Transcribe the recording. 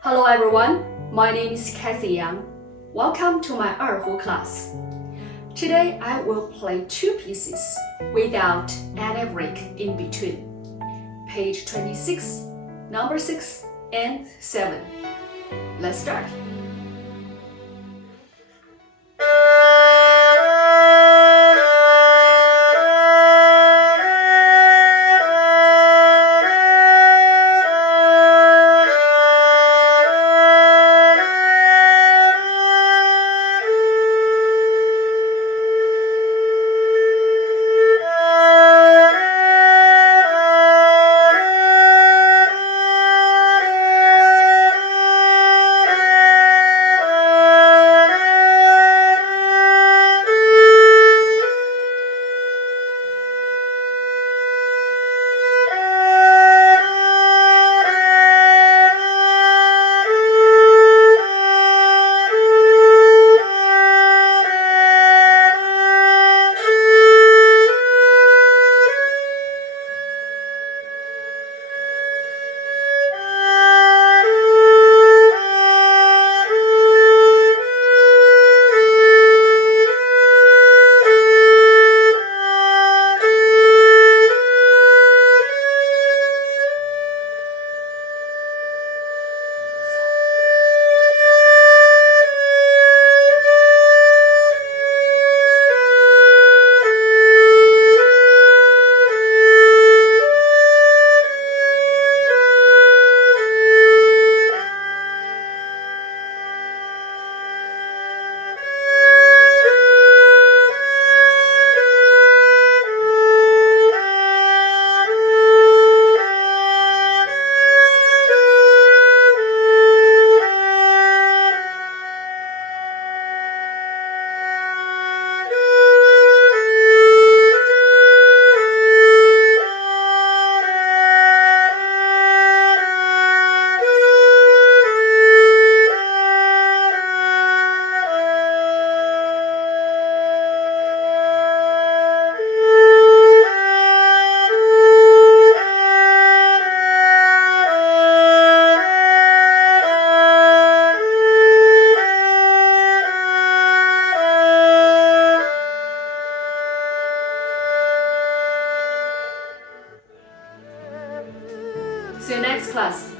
Hello everyone, my name is Cathy Yang. Welcome to my Erhu class. Today I will play two pieces without any break in between. Page 26, number 6 and 7. Let's start. See you next class.